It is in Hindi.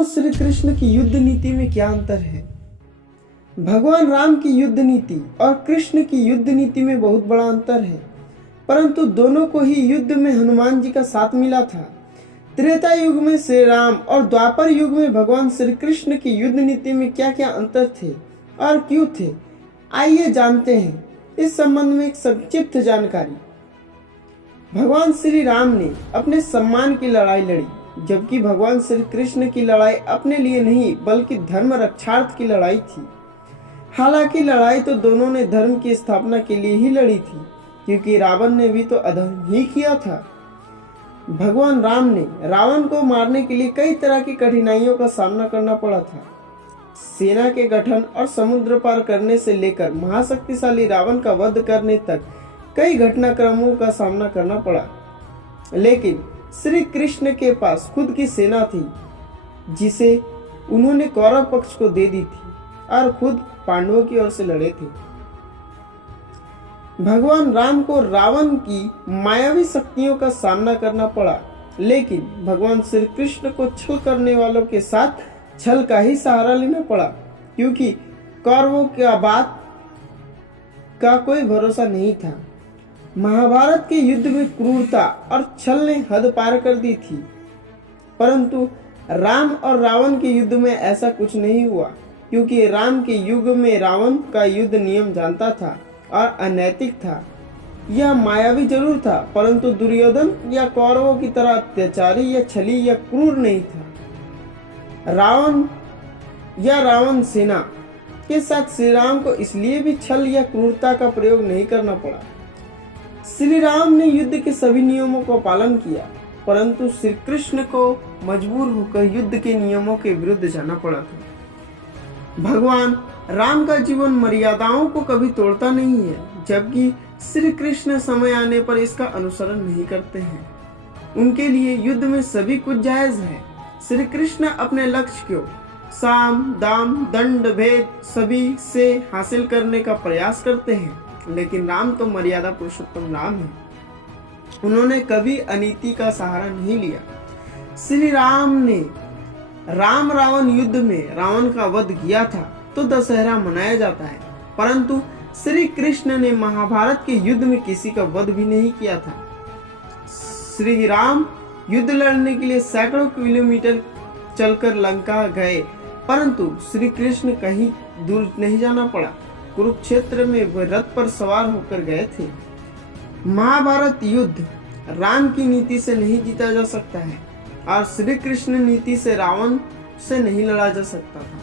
और श्री कृष्ण की युद्ध नीति में क्या अंतर है? भगवान राम की युद्ध नीति और कृष्ण की युद्ध नीति में बहुत बड़ा अंतर है, परंतु दोनों को ही युद्ध में हनुमान जी का साथ मिला था। त्रेता युग में श्री राम और द्वापर युग में भगवान श्री कृष्ण की युद्ध नीति में क्या क्या अंतर थे और क्यों थे, आइए जानते हैं इस संबंध में एक संक्षिप्त जानकारी। भगवान श्री राम ने अपने सम्मान की लड़ाई लड़ी, जबकि भगवान श्री कृष्ण की लड़ाई अपने लिए नहीं बल्कि धर्म रक्षार्थ की लड़ाई थी। हालांकि लड़ाई तो दोनों ने धर्म की स्थापना के लिए ही लड़ी थी, क्योंकि रावण ने भी तो अधर्म ही किया था। भगवान राम ने रावण को मारने के लिए कई तरह की कठिनाइयों का सामना करना पड़ा था। सेना के गठन और समुद्र पार करने से लेकर महाशक्तिशाली रावण का वध करने तक कई घटनाक्रमों का सामना करना पड़ा, लेकिन श्री कृष्ण के पास खुद की सेना थी, जिसे उन्होंने कौरव पक्ष को दे दी थी और खुद पांडवों की ओर से लड़े थे। भगवान राम को रावण की मायावी शक्तियों का सामना करना पड़ा, लेकिन भगवान श्री कृष्ण को छल करने वालों के साथ छल का ही सहारा लेना पड़ा, क्योंकि कौरवों की बात का कोई भरोसा नहीं था। महाभारत के युद्ध में क्रूरता और छल ने हद पार कर दी थी, परंतु राम और रावण के युद्ध में ऐसा कुछ नहीं हुआ, क्योंकि राम के युग में रावण का युद्ध नियम जानता था और अनैतिक था। यह मायावी जरूर था, परंतु दुर्योधन या कौरवों की तरह अत्याचारी या छली या क्रूर नहीं था। रावण सेना के साथ श्री राम को इसलिए भी छल या क्रूरता का प्रयोग नहीं करना पड़ा। श्री राम ने युद्ध के सभी नियमों का पालन किया, परंतु श्री कृष्ण को मजबूर होकर युद्ध के नियमों के विरुद्ध जाना पड़ा था। भगवान राम का जीवन मर्यादाओं को कभी तोड़ता नहीं है, जबकि श्री कृष्ण समय आने पर इसका अनुसरण नहीं करते हैं। उनके लिए युद्ध में सभी कुछ जायज है। श्री कृष्ण अपने लक्ष्य को साम दाम दंड भेद सभी से हासिल करने का प्रयास करते हैं, लेकिन राम तो मर्यादा पुरुषोत्तम राम है। उन्होंने कभी अनीति का सहारा नहीं लिया। श्री राम ने राम रावण युद्ध में रावण का वध किया था तो दशहरा मनाया जाता है, परंतु श्री कृष्ण ने महाभारत के युद्ध में किसी का वध भी नहीं किया था। श्री राम युद्ध लड़ने के लिए सैकड़ों किलोमीटर चलकर लंका गए, परंतु श्री कृष्ण कहीं दूर नहीं जाना पड़ा। कुरुक्षेत्र में वह रथ पर सवार होकर गए थे। महाभारत युद्ध राम की नीति से नहीं जीता जा सकता है और श्री कृष्ण नीति से रावण से नहीं लड़ा जा सकता था।